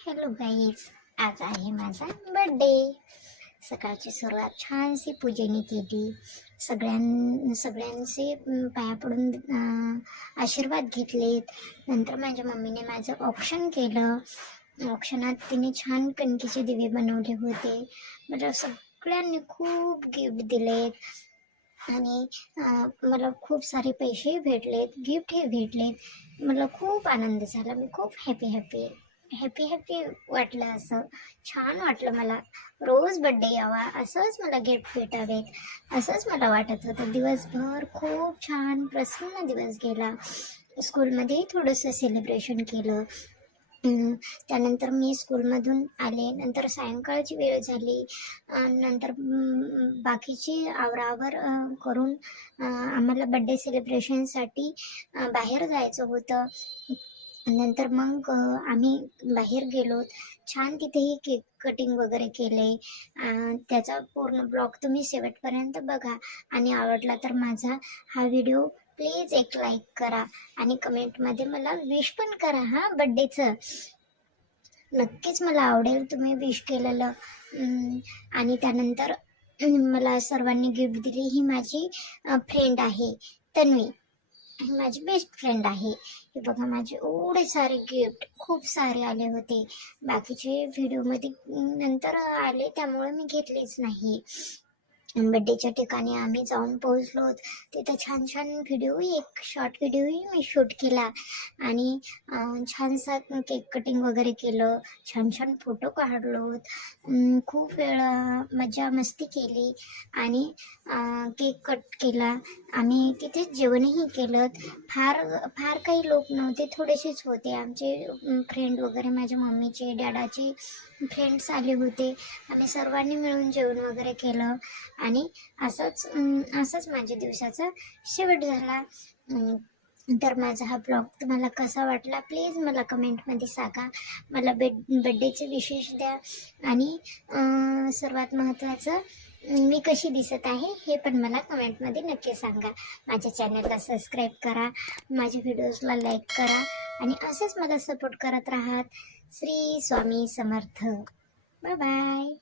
Hello guys आज आहे माझा बड्डे सकाळची सुरुवात छानशी पूजेने केली. सगळ्यां सगळ्यांचे पाया पडून आशीर्वाद घेतलेत. नंतर माझ्या मम्मीने माझं ऑप्शन केलं. ऑप्शनात तिने छान कणकीचे दिवे बनवले होते. मला सगळ्यांनी खूप गिफ्ट दिलेत. आणि मला खूप सारे पैसेही भेटलेत. गिफ्टही भेटलेत. मला खूप आनंद झाला. मी खूप हॅपी हॅपी आहे हॅपी हॅपी वाटलं असं. छान वाटलं मला. रोज बड्डे यावा असंच मला गिफ्ट भेटावेत. असंच मला वाटत होतं. दिवसभर खूप छान प्रसन्न दिवस गेला. स्कूलमध्येही थोडंसं सेलिब्रेशन केलं. त्यानंतर मी स्कूलमधून आले. नंतर सायंकाळची वेळ झाली. नंतर बाकीची आवरावर करून आम्हाला बड्डे सेलिब्रेशनसाठी बाहेर जायचं होतं. नंतर मग आम्ही बाहेर गेलो. छान तिथेही केक कटिंग वगैरे केले. त्याचा पूर्ण ब्लॉग तुम्ही शेवटपर्यंत बघा. आणि आवडला तर माझा हा व्हिडिओ प्लीज एक लाईक करा. आणि कमेंटमध्ये मला विश पण करा हा बड्डेचं. नक्कीच मला आवडेल तुम्ही विश केलेलं. आणि त्यानंतर मला सर्वांनी गिफ्ट दिली. ही माझी फ्रेंड आहे तन्वी. माझी बेस्ट फ्रेंड आहे. हे बघा माझे एवढे सारे गिफ्ट खूप सारे आले होते. बाकीचे व्हिडिओमध्ये नंतर आले त्यामुळे मी घेतलेच नाही. बड्डेच्या ठिकाणी आम्ही जाऊन पोहोचलो. तिथं छान छान व्हिडिओ एक शॉर्ट व्हिडिओही मी शूट केला. आणि छानसा केक कटिंग वगैरे केलं छान छान फोटो काढलो. खूप वेळा मजा मस्ती केली. आणि केक कट केला. आम्ही तिथेच जेवणही केलं. फार फार काही लोक नव्हते थोडेसेच होते. आमचे फ्रेंड वगैरे माझ्या मम्मीचे डॅडाचे फ्रेंड्स आले होते. आम्ही सर्वांनी मिळून जेवण वगैरे केलं. आणि असंच असंच माझ्या दिवसाचा शेवट झाला. तर माझा हा ब्लॉग तुम्हाला कसा वाटला प्लीज मला कमेंटमध्ये सांगा. मला बेड बड्डेचे विशेष द्या. आणि सर्वात महत्त्वाचं मी कशी दिसत आहे हे पण मला कमेंटमध्ये नक्की सांगा. माझ्या चॅनलला सबस्क्राईब करा. माझ्या व्हिडिओजला लाईक करा. आणि असेच मला सपोर्ट करत राहात. श्री स्वामी समर्थ. Bye bye